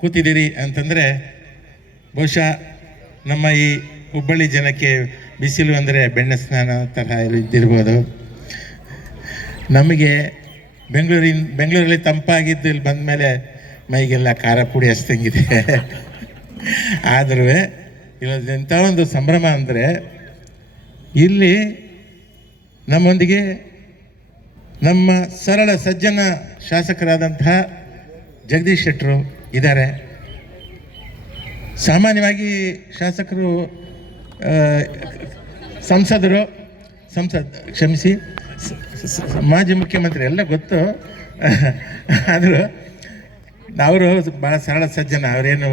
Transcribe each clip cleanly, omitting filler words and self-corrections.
ಕೂತಿದ್ದೀರಿ ಅಂತಂದರೆ ಬಹುಶಃ ನಮ್ಮ ಈ ಹುಬ್ಬಳ್ಳಿ ಜನಕ್ಕೆ ಬಿಸಿಲು ಅಂದರೆ ಬೆಣ್ಣೆ ಸ್ನಾನ ತರಹ ಇದ್ದಿರ್ಬೋದು. ನಮಗೆ ಬೆಂಗಳೂರಲ್ಲಿ ತಂಪಾಗಿದ್ದು ಇಲ್ಲಿ ಬಂದ ಮೇಲೆ ಮೈಗೆಲ್ಲ ಖಾರ ಪುಡಿ ಹಚ್ದಂಗಿದೆ. ಆದರೂ ಇಲ್ಲದಂಥ ಒಂದು ಸಂಭ್ರಮ ಅಂದರೆ ಇಲ್ಲಿ ನಮ್ಮೊಂದಿಗೆ ನಮ್ಮ ಸರಳ ಸಜ್ಜನ ಶಾಸಕರಾದಂತಹ ಜಗದೀಶ್ ಶೆಟ್ಟರು ಇದ್ದಾರೆ. ಸಾಮಾನ್ಯವಾಗಿ ಶಾಸಕರು ಕ್ಷಮಿಸಿ ಮಾಜಿ ಮುಖ್ಯಮಂತ್ರಿ ಎಲ್ಲ ಗೊತ್ತು. ಆದರೂ ಅವರು ಭಾಳ ಸರಳ ಸಜ್ಜನ, ಅವರೇನು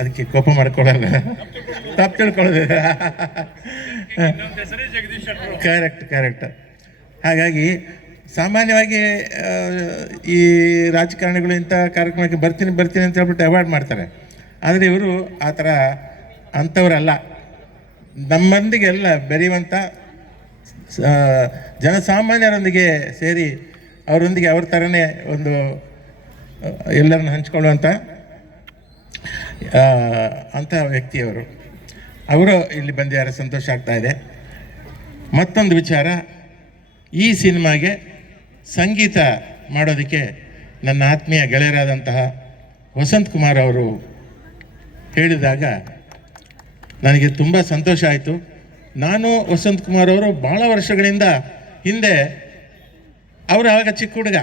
ಅದಕ್ಕೆ ಕೋಪ ಮಾಡ್ಕೊಳ್ಳಲ್ಲ, ತಪ್ಪು ತಿಳ್ಕೊಳ್ಳೋದು. ಕರೆಕ್ಟ್. ಹಾಗಾಗಿ ಸಾಮಾನ್ಯವಾಗಿ ಈ ರಾಜಕಾರಣಿಗಳು ಇಂಥ ಕಾರ್ಯಕ್ರಮಕ್ಕೆ ಬರ್ತೀನಿ ಅಂತ ಹೇಳ್ಬಿಟ್ಟು ಅವಾಯ್ಡ್ ಮಾಡ್ತಾರೆ. ಆದರೆ ಇವರು ಆ ಥರ ಅಂಥವರಲ್ಲ. ನಮ್ಮೊಂದಿಗೆಲ್ಲ ಬೆರೆಯುವಂಥ ಜನಸಾಮಾನ್ಯರೊಂದಿಗೆ ಸೇರಿ ಅವರೊಂದಿಗೆ ಅವ್ರ ಥರನೇ ಒಂದು ಎಲ್ಲರನ್ನು ಹಂಚ್ಕೊಳ್ಳುವಂಥ ಅಂಥ ವ್ಯಕ್ತಿಯವರು. ಅವರು ಇಲ್ಲಿ ಬಂದಿದ್ದಾರೆ, ಸಂತೋಷ ಆಗ್ತಾ ಇದೆ. ಮತ್ತೊಂದು ವಿಚಾರ, ಈ ಸಿನಿಮಾಗೆ ಸಂಗೀತ ಮಾಡೋದಕ್ಕೆ ನನ್ನ ಆತ್ಮೀಯ ಗೆಳೆಯರಾದಂತಹ ವಸಂತ್ ಕುಮಾರ್ ಅವರು ಹೇಳಿದಾಗ ನನಗೆ ತುಂಬ ಸಂತೋಷ ಆಯಿತು. ನಾನು ವಸಂತ್ ಕುಮಾರ್ ಅವರು ಭಾಳ ವರ್ಷಗಳಿಂದ ಹಿಂದೆ, ಅವರು ಆವಾಗ ಚಿಕ್ಕ ಹುಡುಗ,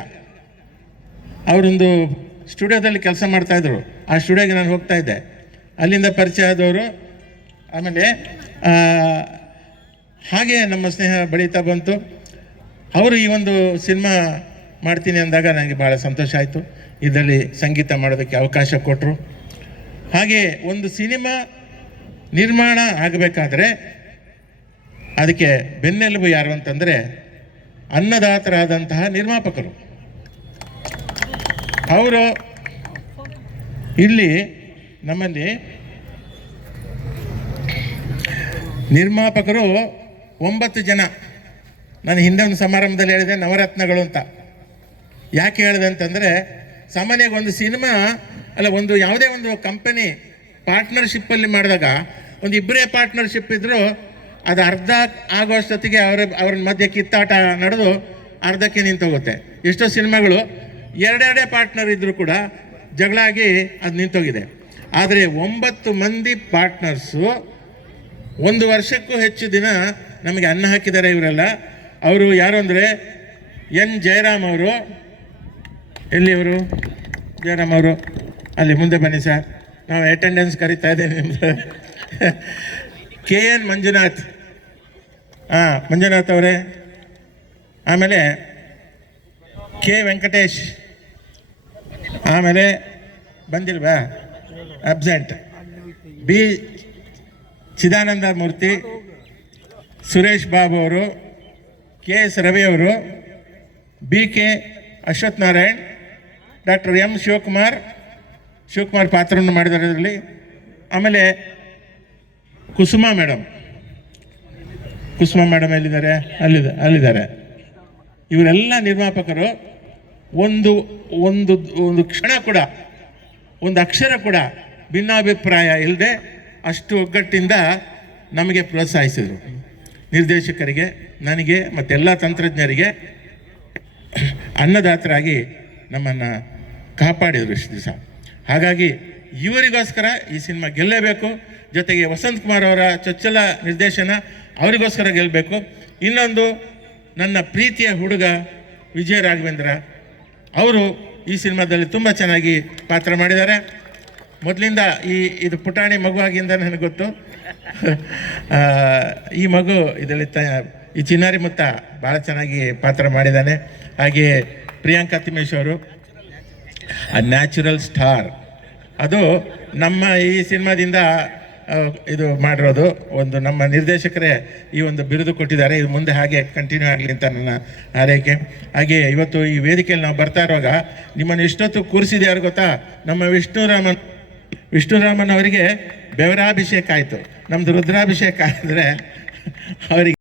ಅವರೊಂದು ಸ್ಟುಡಿಯೋದಲ್ಲಿ ಕೆಲಸ ಮಾಡ್ತಾಯಿದ್ರು. ಆ ಸ್ಟುಡಿಯೋಗೆ ನಾನು ಹೋಗ್ತಾ ಇದ್ದೆ, ಅಲ್ಲಿಂದ ಪರಿಚಯ ಆದವರು. ಆಮೇಲೆ ಹಾಗೆ ನಮ್ಮ ಸ್ನೇಹ ಬೆಳೀತಾ ಬಂತು. ಅವರು ಈ ಒಂದು ಸಿನಿಮಾ ಮಾಡ್ತೀನಿ ಅಂದಾಗ ನನಗೆ ಭಾಳ ಸಂತೋಷ ಆಯಿತು. ಇದರಲ್ಲಿ ಸಂಗೀತ ಮಾಡೋದಕ್ಕೆ ಅವಕಾಶ ಕೊಟ್ಟರು. ಹಾಗೆ ಒಂದು ಸಿನಿಮಾ ನಿರ್ಮಾಣ ಆಗಬೇಕಾದ್ರೆ ಅದಕ್ಕೆ ಬೆನ್ನೆಲುಬು ಯಾರು ಅಂತಂದರೆ ಅನ್ನದಾತರಾದಂತಹ ನಿರ್ಮಾಪಕರು. ಅವರು ಇಲ್ಲಿ ನಮ್ಮಲ್ಲಿ ನಿರ್ಮಾಪಕರು 9 ಜನ. ನಾನು ಹಿಂದೆ ಒಂದು ಸಮಾರಂಭದಲ್ಲಿ ಹೇಳಿದೆ ನವರತ್ನಗಳು ಅಂತ. ಯಾಕೆ ಹೇಳಿದೆ ಅಂತಂದರೆ, ಸಾಮಾನ್ಯವಾಗಿ ಒಂದು ಸಿನಿಮಾ ಒಂದು ಯಾವುದೇ ಒಂದು ಕಂಪನಿ ಪಾರ್ಟ್ನರ್ಶಿಪ್ಪಲ್ಲಿ ಮಾಡಿದಾಗ ಒಂದು ಇಬ್ಬರೇ ಪಾರ್ಟ್ನರ್ಶಿಪ್ ಇದ್ದರೂ ಅದು ಅರ್ಧ ಆಗೋಷ್ಟೊತ್ತಿಗೆ ಅವ್ರ ಮಧ್ಯೆ ಕಿತ್ತಾಟ ನಡೆದು ಅರ್ಧಕ್ಕೆ ನಿಂತೋಗುತ್ತೆ. ಎಷ್ಟೋ ಸಿನಿಮಾಗಳು ಎರಡೆರಡೇ ಪಾರ್ಟ್ನರ್ ಇದ್ದರೂ ಕೂಡ ಜಗಳ ಆಗಿ ಅದು ನಿಂತೋಗಿದೆ. ಆದರೆ 9 ಮಂದಿ ಪಾರ್ಟ್ನರ್ಸು 1 ವರ್ಷಕ್ಕೂ ಹೆಚ್ಚು ದಿನ ನಮಗೆ ಅನ್ನ ಹಾಕಿದ್ದಾರೆ ಇವರೆಲ್ಲ. ಅವರು ಯಾರು ಅಂದರೆ ಎನ್ ಜಯರಾಮ್ ಅವರು. ಎಲ್ಲಿಯವರು ಜಯರಾಮ್ ಅವರು? ಅಲ್ಲಿ ಮುಂದೆ ಬನ್ನಿ ಸರ್, ನಾವು ಅಟೆಂಡೆನ್ಸ್ ಕರಿತಾ ಇದ್ದೇವೆ ನಿಮ್ಮದು. KN ಮಂಜುನಾಥ್, ಮಂಜುನಾಥ್ ಅವರೇ. ಆಮೇಲೆ K ವೆಂಕಟೇಶ್, ಆಮೇಲೆ ಬಂದಿಲ್ವಾ, ಅಬ್ಸೆಂಟ್. B ಚಿದಾನಂದ ಮೂರ್ತಿ, ಸುರೇಶ್ ಬಾಬು ಅವರು, KS ರವಿ ಅವರು, BK Ashwath Narayan, doctor M Shivakumar ಪಾತ್ರವನ್ನು ಮಾಡಿದ್ದಾರೆ ಇದರಲ್ಲಿ. ಆಮೇಲೆ ಕುಸುಮಾ ಮೇಡಮ್ ಎಲ್ಲಿದ್ದಾರೆ? ಅಲ್ಲಿದ್ದಾರೆ. ಇವರೆಲ್ಲ ನಿರ್ಮಾಪಕರು ಒಂದು ಒಂದು ಒಂದು ಕ್ಷಣ ಕೂಡ, ಒಂದು ಅಕ್ಷರ ಕೂಡ ಭಿನ್ನಾಭಿಪ್ರಾಯ ಇಲ್ಲದೆ ಅಷ್ಟು ಒಗ್ಗಟ್ಟಿಂದ ನಮಗೆ ಪ್ರೋತ್ಸಾಹಿಸಿದರು. ನಿರ್ದೇಶಕರಿಗೆ, ನನಗೆ ಮತ್ತೆಲ್ಲ ತಂತ್ರಜ್ಞರಿಗೆ ಅನ್ನದಾತರಾಗಿ ನಮ್ಮನ್ನು ಕಾಪಾಡಿದರು ಇಷ್ಟು ದಿವಸ. ಹಾಗಾಗಿ ಇವರಿಗೋಸ್ಕರ ಈ ಸಿನಿಮಾ ಗೆಲ್ಲಬೇಕು. ಜೊತೆಗೆ ವಸಂತ್ ಕುಮಾರ್ ಅವರ ಚೊಚ್ಚಲ ನಿರ್ದೇಶನ, ಅವರಿಗೋಸ್ಕರ ಗೆಲ್ಲಬೇಕು. ಇನ್ನೊಂದು, ನನ್ನ ಪ್ರೀತಿಯ ಹುಡುಗ ವಿಜಯ ರಾಘವೇಂದ್ರ ಅವರು ಈ ಸಿನಿಮಾದಲ್ಲಿ ತುಂಬ ಚೆನ್ನಾಗಿ ಪಾತ್ರ ಮಾಡಿದ್ದಾರೆ. ಮೊದಲಿಂದ ಇದು ಪುಟಾಣಿ ಮಗುವಾಗಿಂದ ನನಗೆ ಗೊತ್ತು. ಈ ಮಗು ಇದರಲ್ಲಿ ಈ ಚಿನ್ನಾರಿ ಮುತ್ತ ಭಾಳ ಚೆನ್ನಾಗಿ ಪಾತ್ರ ಮಾಡಿದ್ದಾನೆ. ಹಾಗೆಯೇ ಪ್ರಿಯಾಂಕಾ ತಿಮೇಶ್ ಅವರು ನ್ಯಾಚುರಲ್ ಸ್ಟಾರ್. ಅದು ನಮ್ಮ ಈ ಸಿನಿಮಾದಿಂದ ಇದು ಮಾಡಿರೋದು. ಒಂದು ನಮ್ಮ ನಿರ್ದೇಶಕರೇ ಈ ಒಂದು ಬಿರುದು ಕೊಟ್ಟಿದ್ದಾರೆ. ಇದು ಮುಂದೆ ಹಾಗೆ ಕಂಟಿನ್ಯೂ ಆಗಲಿ ಅಂತ ನನ್ನ ಹಾರೈಕೆ. ಹಾಗೆ ಇವತ್ತು ಈ ವೇದಿಕೆಯಲ್ಲಿ ನಾವು ಬರ್ತಾ ಇರುವಾಗ ನಿಮ್ಮನ್ನು ಇಷ್ಟೊತ್ತು ಕೂರಿಸಿದೆ ಯಾರು ಗೊತ್ತಾ? ನಮ್ಮ ವಿಷ್ಣುರಾಮನ್ ಅವರಿಗೆ ಬೆವರಾಭಿಷೇಕ ಆಯಿತು. ನಮ್ಮದು ರುದ್ರಾಭಿಷೇಕ ಆದರೆ ಅವರಿಗೆ